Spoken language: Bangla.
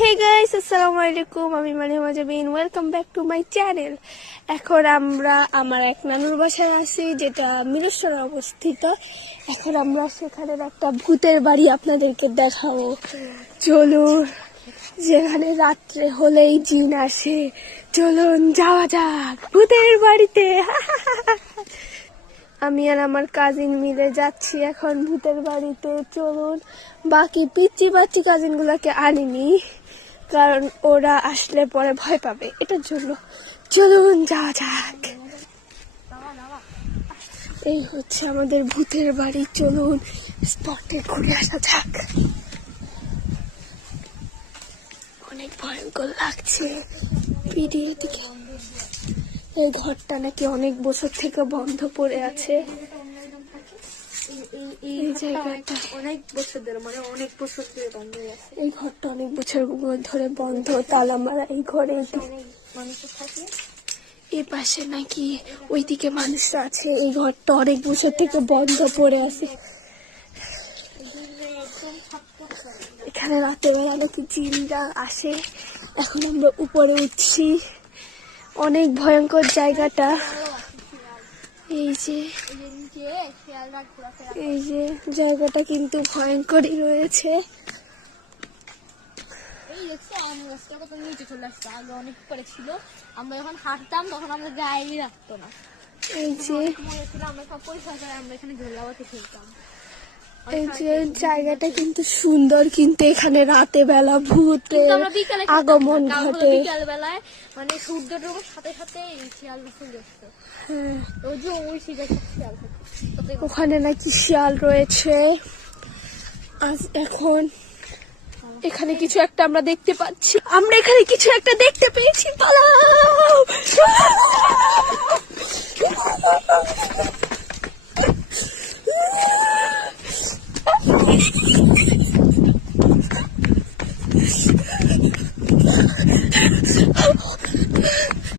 হে গাইস, আসসালামু আলাইকুম। আমি Mariyam Jabin, welcome back to my channel. এখন আমরা আমার এক নানুর বাসায় আছি, যেটা মিরসরায় অবস্থিত। এখন আমরা সেখানের একটা ভূতের বাড়ি আপনাদেরকে দেখাবো। চলুন, যেখানে রাত্রে হলেই জিন আসে। চলুন যাওয়া যাক ভূতের বাড়িতে। আমি আর আমার কাজিন মিলে যাচ্ছি এখন ভূতের বাড়িতে। চলুন, বাকি পিচ্চি বাচ্চি কাজিন গুলাকে আনিনি, কারণ ওরা আসলে পরে ভয় পাবে, এটার জন্য। চলুন যাওয়া যাক। এই হচ্ছে আমাদের ভূতের বাড়ি। চলুন স্পটে ঘুরে আসা যাক। অনেক ভয়ঙ্কর লাগছে ভিডিও থেকে। এই ঘরটা নাকি অনেক বছর থেকে বন্ধ পড়ে আছে। এই জায়গাটা অনেক বছর ধরে, মানে অনেক বছর ধরে বন্ধ হয়ে আছে। এই ঘরটা অনেক বছর ধরে বন্ধ, তালা মারা। এই ঘরে মানুষ থাকে, এই পাশে নাকি ওইদিকে মানুষ আছে। এই ঘরটা অনেক বছর থেকে বন্ধ পড়ে আছে। এখানে রাতের বেলা নাকি জিনরা আসে। এখন আমরা উপরে উঠছি। অনেক ভয়ঙ্কর জায়গাটা। এই যে জায়গাটা কিন্তু ভয়ঙ্করই রয়েছে। এই দেখছো আম গাছটা কত নিচে চলে আসছে। আগে অনেক পরে ছিল, আমরা যখন হাঁটতাম তখন আমরা গায়ে রাখতো না। এই যে আমরা সব পরিষ্কার করে আমরা এখানে ঝোলাবাতি খেলতাম। এই যে জায়গাটা কিন্তু সুন্দর, কিন্তু এখানে রাতে বেলা ভূতের আগমন ঘটে। বিকাল বেলায় মানে সূর্য ডোবার সাথে সাথে এই শিয়াল চলে আসতো। ওই যে ওই শিয়াল থাকে, ওখানে নাকি শিয়াল রয়েছে। আজ এখন এখানে কিছু একটা আমরা দেখতে পাচ্ছি। আমরা এখানে কিছু একটা দেখতে পেয়েছি। পালাও!